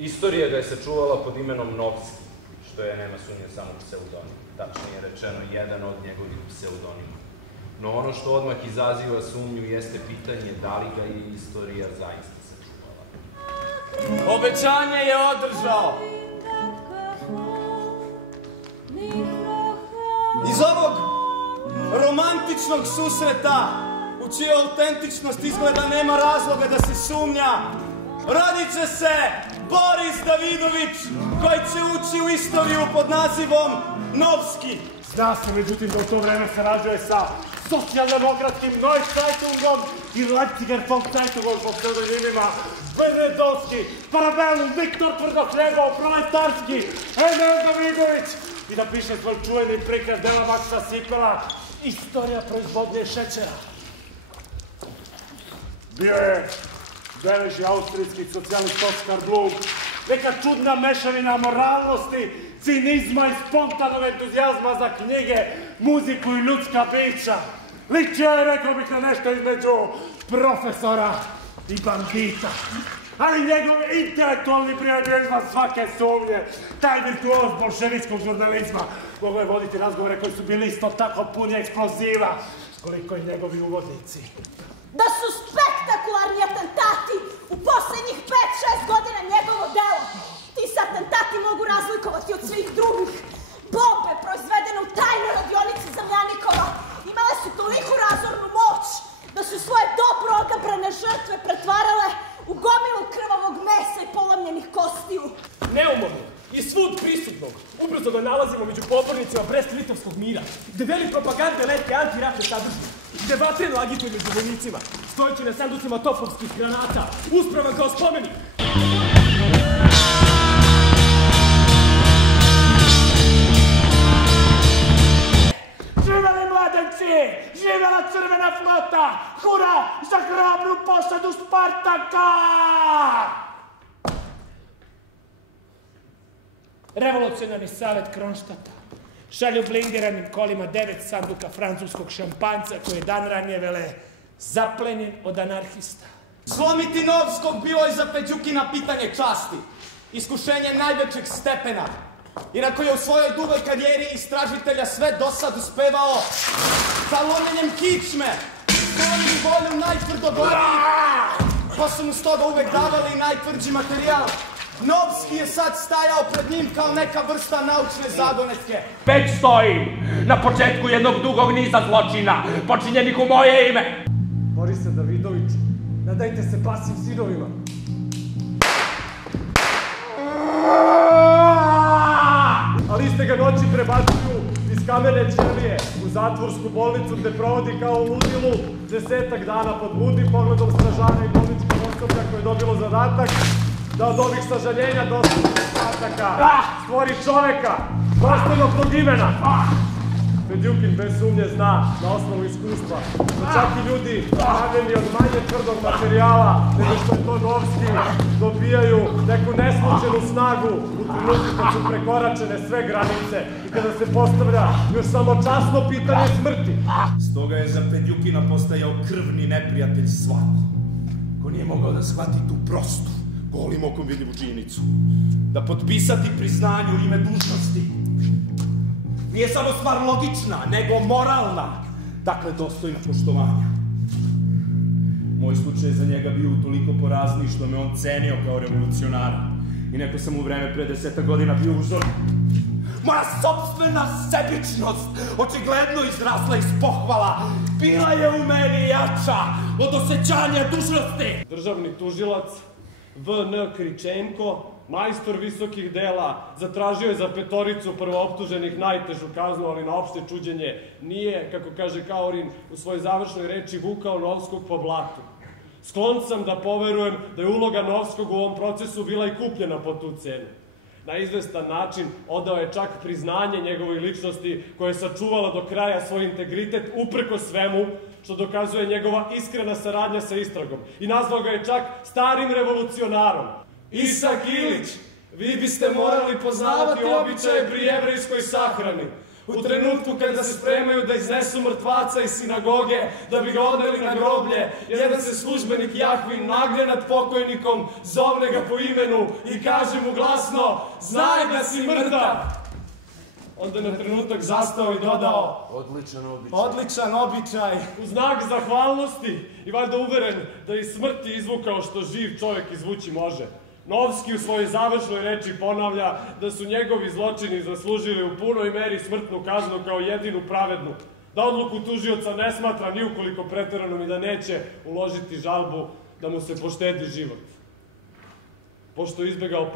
Istorija ga je sačuvala pod imenom Novski, što je, nema sumnje, samo pseudonim. Tačnije rečeno, jedan od njegovih pseudonima. No ono što odmah izaziva sumnju jeste pitanje da li ga je istorija zaista sačuvala. Obećanje je održao! Iz ovog romantičnog susreta, u čiju autentičnost izgleda nema razloga da se sumnja, rodit će se Boris Davidović, koji će ući u istoriju pod nazivom Novski. Zna se, međutim, da u to vreme sarađuje sa socijaldemokratskim Neue Zeitungom i Leipziger Volkszeitung po pseudonimima Berezovski, Parabellum, Viktor Tvrdohljebov, Proletarski, Emil Davidović i da piše svoj čuveni prikaz dela Maxa Sikvela Istorija proizvodnje šećera. Bio je beleži austrijski socijalist Oskar Blum, neka čudna mešavina moralnosti, cinizma i spontanog entuzijazma za knjige, muziku i ljudska bića. Ličio je, rekao bih, na nešto između profesora i bandita. Ali njegov intelektualni prijatelj je izvan svake sumnje. Taj virtuoz bolševičkog žurnalizma mogao je voditi razgovore koji su bili isto tako puni eksploziva, koliko i njegovi uvodnici. Da su spektakularni atentati u poslednjih 5-6 godina njegovo delo. Ti se atentati mogu razlikovati od svih drugih. Bombe proizvedene u tajnoj radionici Zemljanikova imale su toliko razornu moć da su svoje dobro odabrane žrtve pretvarale u gomilu krvavog mesa i polomljenih kostiju. Neumorno i svud prisutnog ubrzo ga nalazimo među pobornicima Brest-Litovskog mira, gde veli propagande letke antiratne sadržine, gde vatreno agituje među vojnicima, stojeći na sanducima topovskih granata, uspravan kao spomenik. Živeli mladenci! Živela crvena flota! Hura za hrabru posadu Spartaka! Revolucionarni savet Kronštata šalju blindiranim kolima 9 sanduka francuskog šampanjca koji je dan ranije vele zaplenjen od anarhista. Slomiti Novskog bilo je za Peđukina pitanje časti, iskušenje najvećeg stepena. Iako je u svojoj dugoj karijeri istražitelja sve do sad uspevao sa lomljenjem kičme, stvorili volju najtvrdogorijih, pa su mu stoga uvek davali najtvrđi materijal. Novski je sad stajao pred njim kao neka vrsta naučne zagonetke. Već stojim na početku jednog dugog niza zločina, počinjenih u moje ime. Borise Davidoviću, nadajte se pasim sinovima. Ali iste ga noći prebacuju iz kamene ćelije u zatvorsku bolnicu gde provodi kao u ludilu 10 dana pod budnim pogledom stražara i bolničkog osoblja koje je dobilo zadatak da od ovih sažaljenja dostavlja Spartaka stvori čoveka, dostojnog tog imena. Peđukin bez sumnje zna, na osnovu iskustva, da čak i ljudi pravljeni od manje tvrdog materijala, nego što je to Novski, dobijaju neku neslučenu snagu u trenutku kad su prekoračene sve granice i kada se postavlja još samo časno pitanje smrti. Stoga je za Peđukina postajao krvni neprijatelj svako, ko nije mogao da shvati tu prostu, golim okom vidljivu činjenicu, da potpisati priznanje u ime dužnosti nije samo stvar logična, nego moralna, dakle dostojna poštovanja. Moj slučaj je za njega bio utoliko porazniji što me on cenio kao revolucionara i neko sam u vreme pre 10 godina bio uzor. Moja sopstvena sebičnost, očigledno izrasla iz pohvala, bila je u meni jača od osjećanja dužnosti. Državni tužilac V.N. Kričenko, majstor visokih dela, zatražio je za 5 prvooptuženih najtežu kaznu, ali na opšte čuđenje nije, kako kaže Kaurin u svojoj završnoj reči, vukao Novskog po blatu. Sklon sam da poverujem da je uloga Novskog u ovom procesu bila i kupljena po tu cenu. Na izvestan način odao je čak priznanje njegovoj ličnosti koja je sačuvala do kraja svoj integritet uprko svemu, što dokazuje njegova iskrena saradnja sa istragom. I nazvao ga je čak starim revolucionarom. Isak Ilić, vi biste morali poznavati običaje pri jevrejskoj sahrani. U trenutku kada se spremaju da iznesu mrtvaca iz sinagoge, da bi ga odneli na groblje, jedan se službenik Jahvin nagne nad pokojnikom, zovne ga po imenu i kaže mu glasno: znaj da si mrtav! Onda na trenutak zastao i dodao: odličan običaj. U znak zahvalnosti i valjda uveren da iz smrti izvukao što živ čovjek izvući može, Novski u svojoj završnoj reči ponavlja da su njegovi zločini zaslužili u punoj meri smrtnu kaznu kao jedinu pravednu, da odluku tužioca ne smatra ni ukoliko preteranom i da neće uložiti žalbu da mu se poštedi život. Pošto je izbegao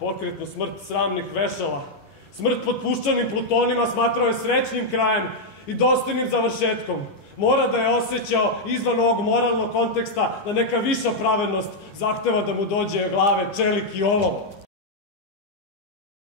pokretnu smrt sramnih vešala, smrt pod puščanim plutonima smatrao je srećnim krajem i dostojnim završetkom. Mora da je osjećao izvan ovog moralnog konteksta da neka viša pravednost zahteva da mu dođe glave čelik i olovo.